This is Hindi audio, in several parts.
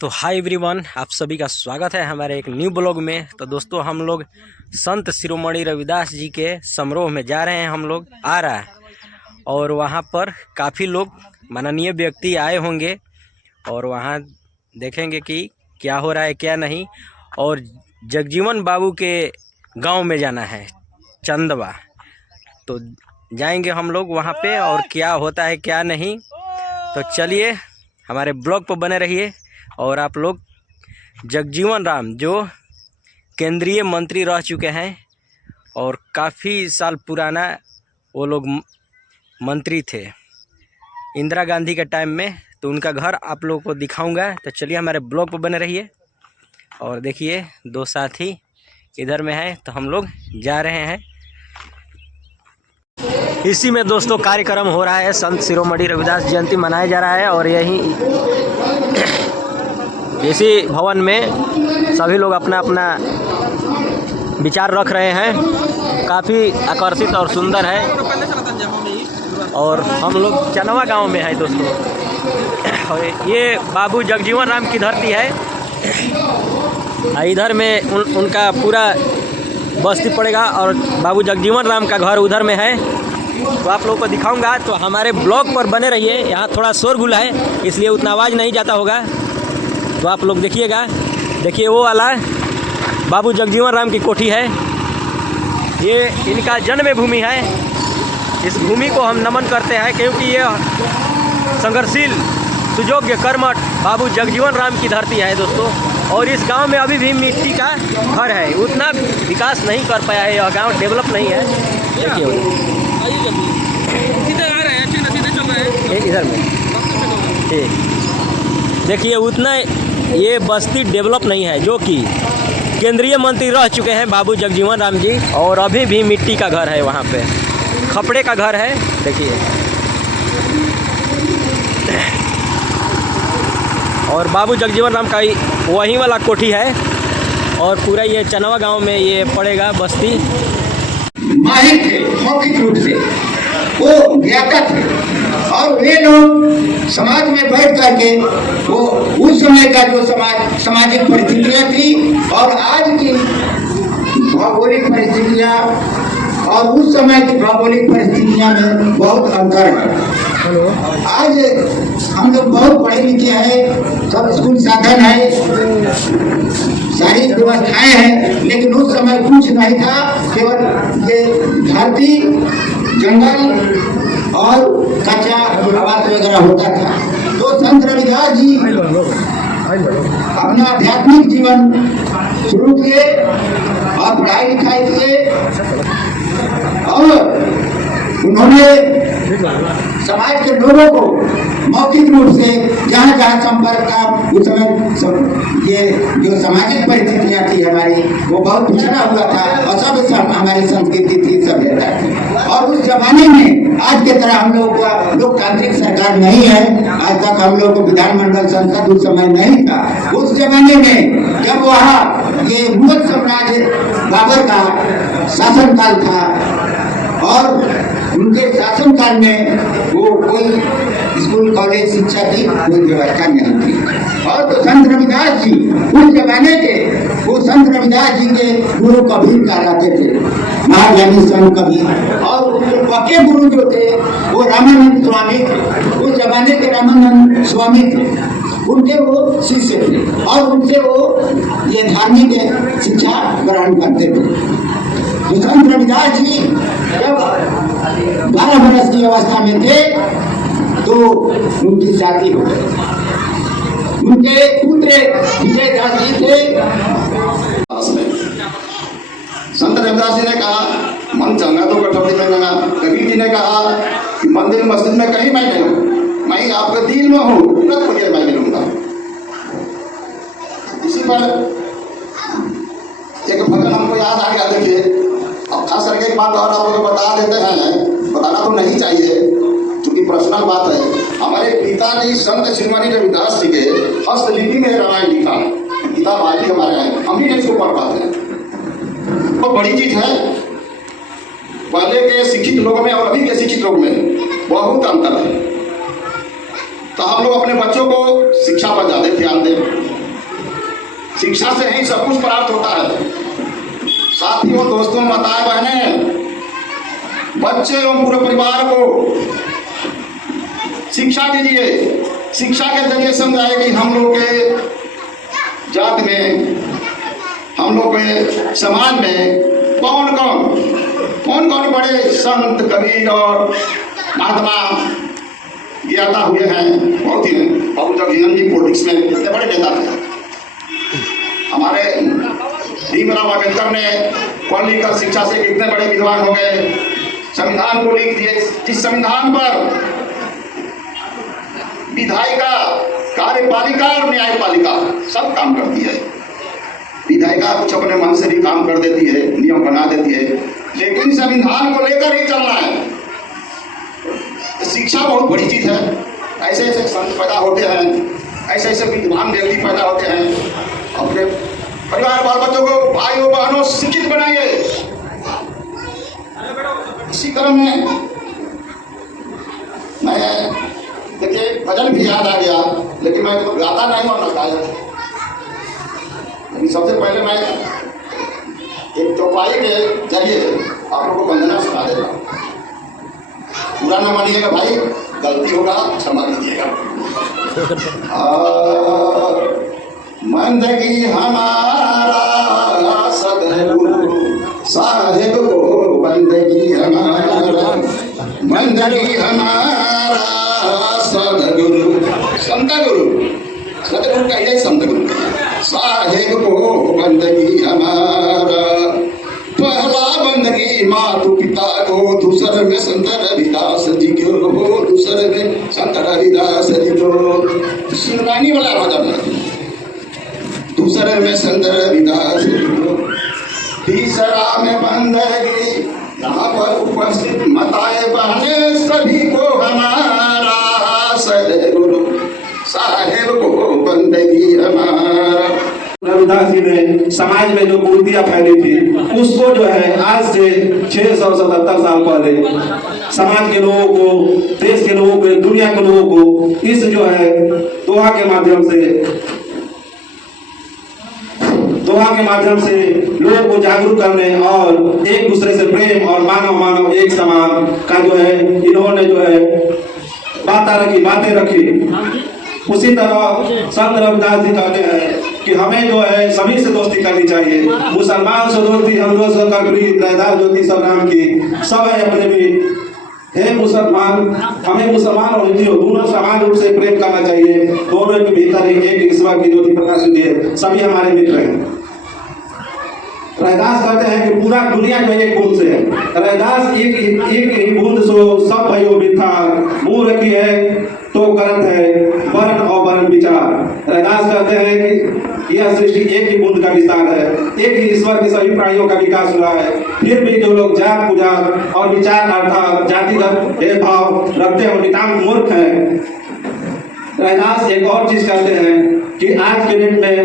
तो हाय एवरीवन, आप सभी का स्वागत है हमारे एक न्यू ब्लॉग में। तो दोस्तों, हम लोग संत शिरोमणि रविदास जी के समारोह में जा रहे हैं। हम लोग आ रहा है और वहाँ पर काफ़ी लोग माननीय व्यक्ति आए होंगे और वहाँ देखेंगे कि क्या हो रहा है क्या नहीं। और जगजीवन बाबू के गांव में जाना है, चंदवा। तो जाएंगे हम लोग वहाँ पे और क्या होता है क्या नहीं। तो चलिए हमारे ब्लॉग पर बने रहिए। और आप लोग जगजीवन राम जो केंद्रीय मंत्री रह चुके हैं और काफ़ी साल पुराना वो लोग मंत्री थे इंदिरा गांधी के टाइम में, तो उनका घर आप लोगों को दिखाऊंगा। तो चलिए हमारे ब्लॉग पर बने रहिए। और देखिए दो साथी इधर में है, तो हम लोग जा रहे हैं। इसी में दोस्तों कार्यक्रम हो रहा है, संत शिरोमणि रविदास जयंती मनाया जा रहा है और यही इसी भवन में सभी लोग अपना अपना विचार रख रहे हैं। काफ़ी आकर्षित और सुंदर है। और हम लोग चनवा गांव में है दोस्तों। और ये बाबू जगजीवन राम की धरती है। इधर में उनका पूरा बस्ती पड़ेगा और बाबू जगजीवन राम का घर उधर में है। तो आप लोगों को दिखाऊंगा, तो हमारे ब्लॉग पर बने रहिए। यहाँ थोड़ा शोरगुल है इसलिए उतना आवाज़ नहीं जाता होगा, तो आप लोग देखिएगा। देखिए वो वाला बाबू जगजीवन राम की कोठी है, ये इनका जन्म भूमि है। इस भूमि को हम नमन करते हैं क्योंकि ये संघर्षशील सुयोग्य कर्मठ बाबू जगजीवन राम की धरती है दोस्तों। और इस गांव में अभी भी मिट्टी का घर है, उतना विकास नहीं कर पाया है, यह गांव डेवलप नहीं है। देखिए इधर में ठीक, देखिए उतना ये बस्ती डेवलप नहीं है, जो कि केंद्रीय मंत्री रह चुके हैं बाबू जगजीवन राम जी। और अभी भी मिट्टी का घर है, वहाँ पे खपड़े का घर है। देखिए और बाबू जगजीवन राम का वही वाला कोठी है। और पूरा ये चनवा गांव में ये पड़ेगा बस्ती। माहिर थे मौखिक रूप से, वो ज्ञाता थे और वे लोग समाज में बैठ करके वो उस समय का जो सामाजिक परिस्थितियां थी और आज की भौगोलिक परिस्थितियां और उस समय की भौगोलिक परिस्थितियां में बहुत अंतर है। आज हम लोग बहुत पढ़े लिखे हैं, सब स्कूल साधन है, सारी व्यवस्थाएं हैं, लेकिन उस समय कुछ नहीं था। केवल ये धरती, जंगल और कच्चा आवास वगैरह होता था। तो संत रविदास जी अपना आध्यात्मिक जीवन शुरू किए और पढ़ाई लिखाई किए और उन्होंने समाज के लोगों को मौखिक रूप से जहाँ जहाँ संपर्क का उस समय ये जो सामाजिक परिस्थितियाँ थी हमारी, वो बहुत पिछड़ा हुआ था और सब हमारी संस्कृति थी, सभ्यता थी। और उस जमाने में आज के तरह हम लोग का लोकतांत्रिक सरकार नहीं है। आज तक हम लोग को विधानमंडल संसद उस समय नहीं था। उस जमाने में जब वहाँ ये मुगल साम्राज्य बाबर का शासनकाल था और उनके शासनकाल में वो कोई स्कूल कॉलेज शिक्षा की कोई व्यवस्था नहीं थी। और तो संत रविदास जी उस जमाने के, वो संत रविदास जी के गुरु कबीर कहलाते थे, महाज्ञानी संत कबीर। और उनके पक्के गुरु जो थे वो रामानंद स्वामी थे, उस जमाने के रामानंद स्वामी थे, उनके वो शिष्य थे और उनसे वो ये धार्मिक शिक्षा ग्रहण करते थे। तो संत रविदास जी जब 12 वर्ष की अवस्था में थे तो उनकी शादी हो गई। उनके पुत्र विजयदास जी थे। संत रविदास जी ने कहा मन चंगा तो कटौती में लगा। कबीर जी ने कहा कि मंदिर मस्जिद में कहीं मैं नहीं, मैं आपके दिल में हूँ, तुरंत मुझे मैं मिलूंगा। इसी पर एक भजन हमको याद आ गया। देखिए, अब खास करके एक बात और आप लोग बता देते हैं, बताना तो नहीं चाहिए क्योंकि पर्सनल बात है। हमारे पिताजी संत शिरोमणि रविदास जी के हस्तलिपि में रामायण लिखा है, किताब आदि हमारे हैं, हम भी नहीं इसको पढ़ पाते हैं। बहुत बड़ी चीज है। पहले के शिक्षित लोगों में और अभी के शिक्षित लोगों में बहुत अंतर है। तो हम लोग अपने बच्चों को शिक्षा पर ज्यादा ध्यान दें। शिक्षा से ही सब कुछ प्राप्त होता है। साथियों, दोस्तों, माताएं बहनें, बच्चे एवं पूरे परिवार को शिक्षा दीजिए। शिक्षा के जरिए समझाए कि हम लोग के जात में, हम लोग के समाज में कौन कौन बड़े संत, कबीर और महात्मा ज्ञाता हुए हैं। बहुत ही बाबू जगजीवन जी पॉलिटिक्स में कितने बड़े नेता थे। हमारे भीमराव अम्बेडकर ने पढ़ लिख कर शिक्षा से कितने बड़े विद्वान हो गए, संविधान को लिख दिए, जिस संविधान पर विधायिका, कार्यपालिका और न्यायपालिका सब काम करती है। विधायिका कुछ अपने मन से भी काम कर देती है, नियम बना देती है, लेकिन संविधान को लेकर ही चलना है। शिक्षा बहुत बड़ी चीज है। ऐसे ऐसे संत पैदा होते हैं, ऐसे ऐसे विद्वान व्यक्ति पैदा होते हैं। अपने परिवार बाल बच्चों को, भाइयों बहनों शिक्षित बनाइए। इसी क्रम में मैं, देखिए, भजन भी याद आ गया, लेकिन मैं तो गाता नहीं हूँ, गायक। लेकिन सबसे पहले मैं एक चौपाई के जरिए आप लोगों को वंदना सुना देता हूँ। पूरा ना मानिएगा भाई, गलती होगा क्षमा कीजिएगा। मंदगी हमारा सदगुरु साहेब को, बंदगी हमारा, मंदगी हमारा सदगुरु, संत गुरु, सदगुरु कहिए संत गुरु साहेब को, बंदगी हमारा। पहला बंदगी मातु पिता को, दूसरे में संत रविदास जी को, दूसरे में संत रविदास जी को। सुनवानी वाला भजन है। दूसरे में संत रविदास जी को, तीसरा में बंदगी यहाँ पर उपस्थित माताएं बहने सभी को हमारा सदगुरु साहेब को, बंदगी हमारा। रविदास जी ने समाज में जो कुरीतियां फैली थी, उसको जो है आज से 677 साल पहले समाज के लोगों को, देश के लोगों को, दुनिया के लोगों को इस जो है दोहा के माध्यम से लोगों को जागरूक करने और एक दूसरे से प्रेम और मानव एक समान का जो है इन्होंने जो है बातें रखी। उसी तरह संत रविदास जी कहते हैं कि हमें जो है सभी से दोस्ती करनी चाहिए। मुसलमान से दोस्ती हम लोग से कर प्रीत, रैदास ज्योति सब राम की, सब है अपने भी। हे मुसलमान, हमें मुसलमान और हिंदू दोनों समान रूप से प्रेम करना चाहिए। दोनों के भीतर एक ईश्वर की ज्योति प्रकाशित है, सभी हमारे मित्र हैं। रैदास कहते हैं कि पूरा दुनिया जो एक बूंद से है। रैदास एक ही बूंद सो सब भयो बिथा, मुँह रखी है तो करत है वर्ण और वर्ण विचार। रैदास कहते हैं कि यह सृष्टि एक ही बूंद का विस्तार है, एक ही ईश्वर के सभी प्राणियों का विकास हुआ है। फिर भी जो लोग जात पूजा और विचार अर्थात जातिगत भेदभाव रखते हैं, नितांत मूर्ख हैं। रैदास एक और चीज कहते हैं कि आज के डेट में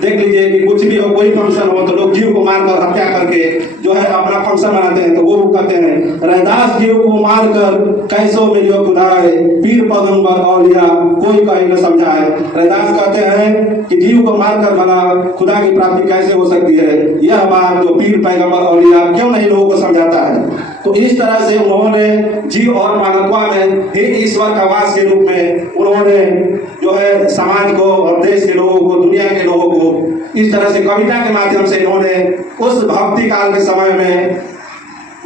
देख लीजिए कि कुछ भी हो, कोई फंक्शन हो तो लोग जीव को मारकर हत्या करके जो है अपना फंक्शन मनाते हैं। तो वो कहते हैं रैदास जीव को मारकर कैसो मिलियो खुदाए, पीर पैगंबर औलिया कोई कहीं न समझाए। रैदास कहते हैं कि जीव को मारकर बना खुदा की प्राप्ति कैसे हो सकती है, यह बात जो पीर पैगंबर औलिया क्यों नहीं लोगों को समझाता है। तो इस तरह से उन्होंने जीव और मानवता में एक ईश्वर का वास के रूप में उन्होंने जो है समाज को और देश के लोगों को, दुनिया के लोगों को इस तरह से कविता के माध्यम से इन्होंने उस भक्ति काल के समय में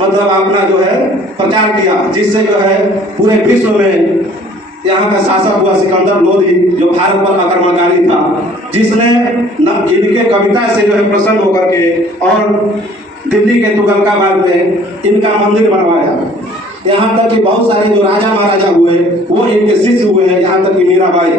मतलब अपना जो है प्रचार किया, जिससे जो है पूरे विश्व में यहाँ का शासक हुआ सिकंदर लोदी, जो भारत पर आक्रमणकारी था, जिसने इनके कविता से जो है प्रसन्न होकर के और दिल्ली के तुगलकाबाद में इनका मंदिर बनवाया। यहाँ तक कि बहुत सारे जो राजा महाराजा हुए वो इनके शिष्य हुए हैं, यहाँ तक कि मीराबाई।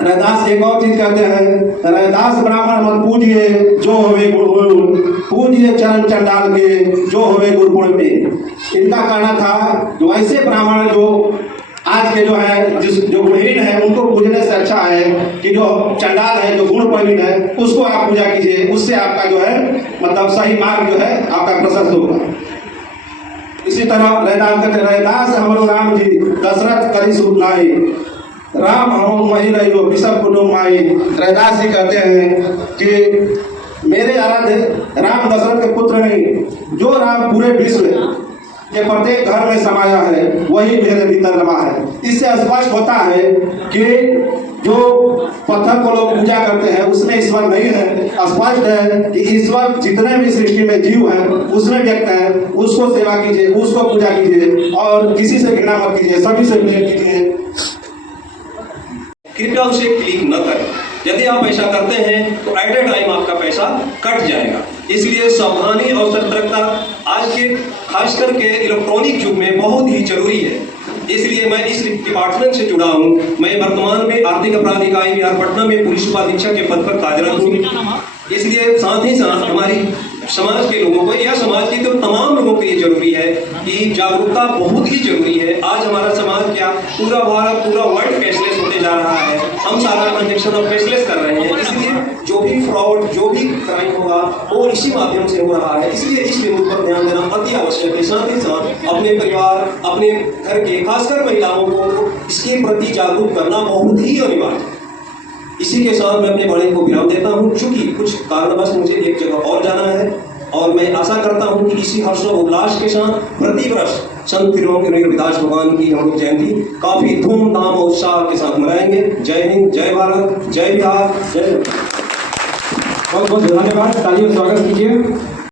रैदास एक और चीज कहते हैं, रैदास ब्राह्मण मत पूजिए जो होवे गुरुकुल, पूजिए चरण चंडाल के जो होवे गुरुकुल में। इनका कहना था जो ऐसे ब्राह्मण जो आज के जो है जो गुणहीन है उनको पूजने से अच्छा है कि जो चंडाल है, जो गुण प्रवीण है, उसको आप पूजा कीजिए, उससे आपका जो है मतलब सही मार्ग जो है आपका प्रशस्त होगा। इसी तरह रैदास कहते रैदास हमरो राम जी दशरथ करी सुनाई। राम अहो मही रहियो विषम कुटुंब माई। रैदास जी कहते हैं कि मेरे आराध्य राम दशरथ के पुत्र नहीं, जो राम पूरे विश्व के प्रत्येक घर में समाया है वही मेरे भीतर रमा है। इससे स्पष्ट होता है कि जो पत्थर को लोग पूजा करते हैं उसमें ईश्वर नहीं है। स्पष्ट है कि ईश्वर जितने भी सृष्टि में जीव है उसमें व्यक्त है। उसको सेवा कीजिए, उसको पूजा कीजिए और किसी से घृणा मत कीजिए, सभी से प्रेम कीजिए। कृपया उसे क्लिक न करें। यदि आप ऐसा करते हैं तो एट ए टाइम आपका पैसा कट जाएगा। इसलिए सावधानी और सतर्कता आज के खास करके इलेक्ट्रॉनिक युग में बहुत ही जरूरी है। इसलिए मैं इस डिपार्टमेंट से जुड़ा हूँ। मैं वर्तमान में आर्थिक अपराध इकाई बिहार पटना में पुलिस उपाधीक्षक के पद पर कार्यरत हूँ। इसलिए साथ ही साथ हमारी समाज के लोगों को या समाज के तो तमाम लोगों के लिए जरूरी है कि जागरूकता बहुत ही जरूरी है। आज हमारा समाज क्या पूरा भारत पूरा वर्ल्ड कैशलेस होते जा रहा है। हम सारा ट्रांजेक्शन अब कैशलेस कर रहे हैं। इसलिए जो भी फ्रॉड जो भी क्राइम होगा वो इसी माध्यम से हो रहा है। इसलिए इस बिंदु पर ध्यान देना अति आवश्यक है। साथ ही साथ अपने परिवार अपने घर के खासकर महिलाओं को इसके प्रति जागरूक करना बहुत ही अनिवार्य है। इसी के साथ मैं अपने वाणी को विराम देता हूँ, चूंकि कुछ कारणवश मुझे एक जगह और जाना है और मैं आशा करता हूँ कि इसी हर्षोल्लास के साथ प्रतिवर्ष संत रविदास भगवान की हम लोग जयंती काफी धूमधाम और उत्साह के साथ मनाएंगे। जय हिंद, जय भारत, जय बिहार, जय। बहुत बहुत धन्यवाद। तालियों से स्वागत कीजिए।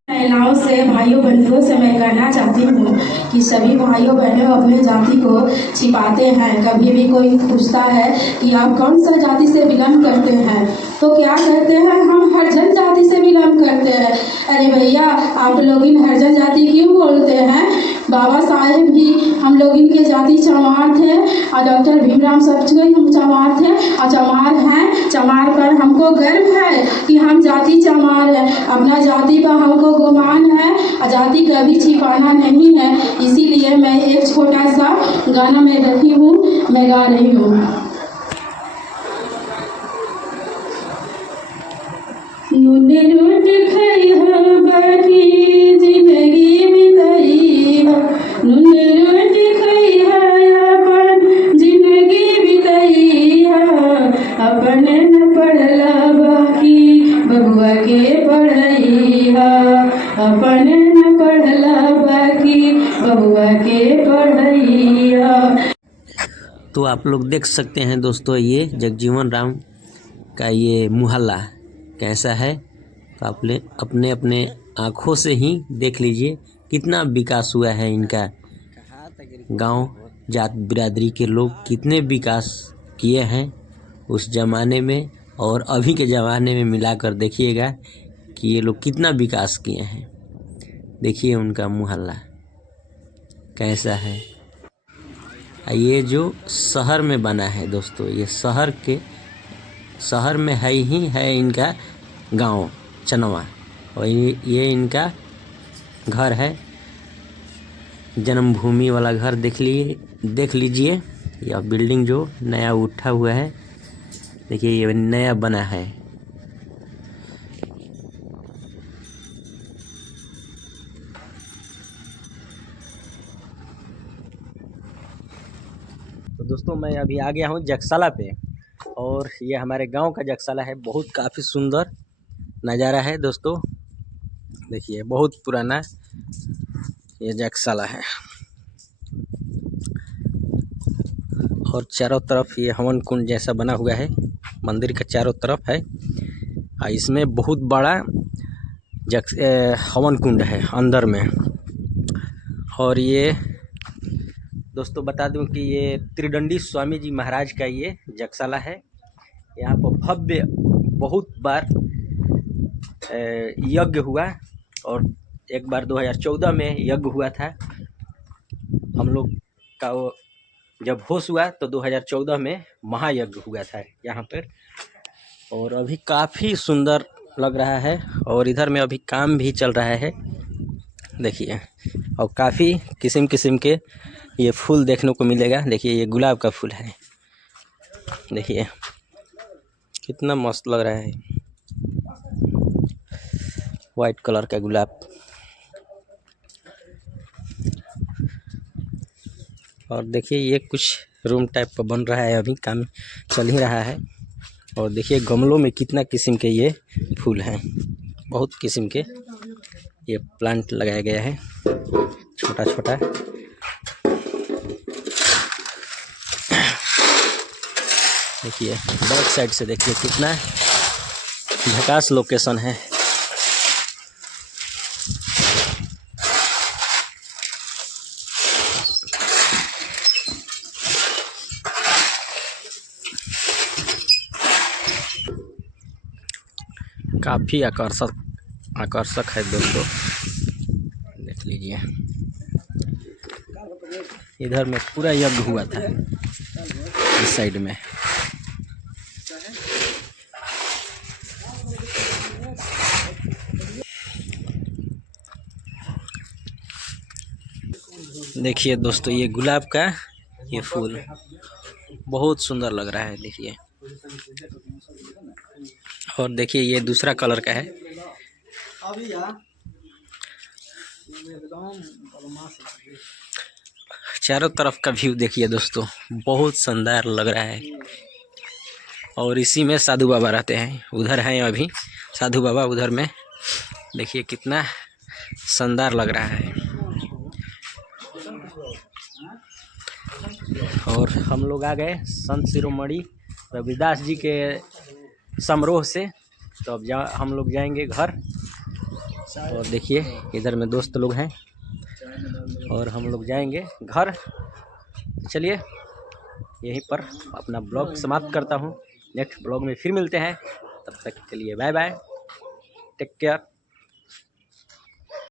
महिलाओं से भाइयों बंधुओं से मैं कहना चाहती हूँ कि सभी भाइयों बहनों अपने जाति को छिपाते हैं। कभी भी कोई पूछता है कि आप कौन सा जाति से बिलोंग करते हैं तो क्या कहते हैं, हम हरिजन जाति से बिलोंग करते हैं। अरे भैया, आप लोग इन हरिजन जाति क्यों बोलते हैं? बाबा साहेब भी हम लोग इनके जाति चमार थे और डॉक्टर भीमराव सप्चुई हम चमार थे और चमार हैं। चमार पर हमको गर्व है कि हम जाति चमार हैं। अपना जाति पर हमको गुमान है और जाति कभी छिपाना नहीं है। इसीलिए मैं एक छोटा सा गाना में रखी हूँ, मैं गा रही हूँ। नून रोट खाई हो बाकी जिंदगी बिताई हो, नून रोट खाई हो अपन जिंदगी बिताई हो। अपने न पढ़ला बाकी बबुआ के पढ़ाई हो, अपने न पढ़ला बाकी बबुआ के पढ़ाई हो। तो आप लोग देख सकते हैं दोस्तों, ये जगजीवन राम का ये मोहल्ला कैसा है। तो आप अपने अपने आँखों से ही देख लीजिए कितना विकास हुआ है इनका। गांव जात बिरादरी के लोग कितने विकास किए हैं उस ज़माने में और अभी के ज़माने में मिलाकर देखिएगा कि ये लोग कितना विकास किए हैं। देखिए उनका मोहल्ला कैसा है। ये जो शहर में बना है दोस्तों, ये शहर में है ही है इनका गांव चनवा, और ये इनका घर है, जन्मभूमि वाला घर। देख लीजिए यह बिल्डिंग जो नया उठा हुआ है, देखिए ये नया बना है। तो दोस्तों मैं अभी आ गया हूँ जगशाला पे, और ये हमारे गांव का जगशाला है। बहुत काफ़ी सुंदर नज़ारा है दोस्तों। देखिए बहुत पुराना ये जगशाला है और चारों तरफ ये हवन कुंड जैसा बना हुआ है, मंदिर के चारों तरफ है। इसमें बहुत बड़ा हवन कुंड है अंदर में। और ये दोस्तों बता दूं कि ये त्रिदंडी स्वामी जी महाराज का ये जगशाला है। यहाँ पर भव्य बहुत बार यज्ञ हुआ, और एक बार 2014 में यज्ञ हुआ था। हम लोग का वो जब होश हुआ तो 2014 में महायज्ञ हुआ था यहाँ पर। और अभी काफ़ी सुंदर लग रहा है, और इधर में अभी काम भी चल रहा है देखिए। और काफ़ी किस्म किस्म के ये फूल देखने को मिलेगा। देखिए ये गुलाब का फूल है, देखिए कितना मस्त लग रहा है, वाइट कलर का गुलाब। और देखिए ये कुछ रूम टाइप का बन रहा है, अभी काम चल ही रहा है। और देखिए गमलों में कितना किस्म के ये फूल हैं, बहुत किस्म के ये प्लांट लगाया गया है, छोटा छोटा। देखिए बैक साइड से देखिए कितना झकास लोकेशन है। काफ़ी आकर्षक है दोस्तों, देख लीजिए। इधर में पूरा यज्ञ हुआ था इस साइड में। देखिए दोस्तों ये गुलाब का ये फूल बहुत सुंदर लग रहा है, देखिए। और देखिए ये दूसरा कलर का है। चारों तरफ का व्यू देखिए दोस्तों, बहुत शानदार लग रहा है। और इसी में साधु बाबा रहते हैं, उधर हैं अभी साधु बाबा उधर में। देखिए कितना शानदार लग रहा है। और हम लोग आ गए संत शिरोमणि रविदास जी के समारोह से, तो अब हम लोग जाएंगे घर। और देखिए इधर में दोस्त लोग हैं और हम लोग जाएंगे घर। चलिए यहीं पर अपना ब्लॉग समाप्त करता हूँ। नेक्स्ट ब्लॉग में फिर मिलते हैं, तब तक के लिए बाय बाय, टेक केयर।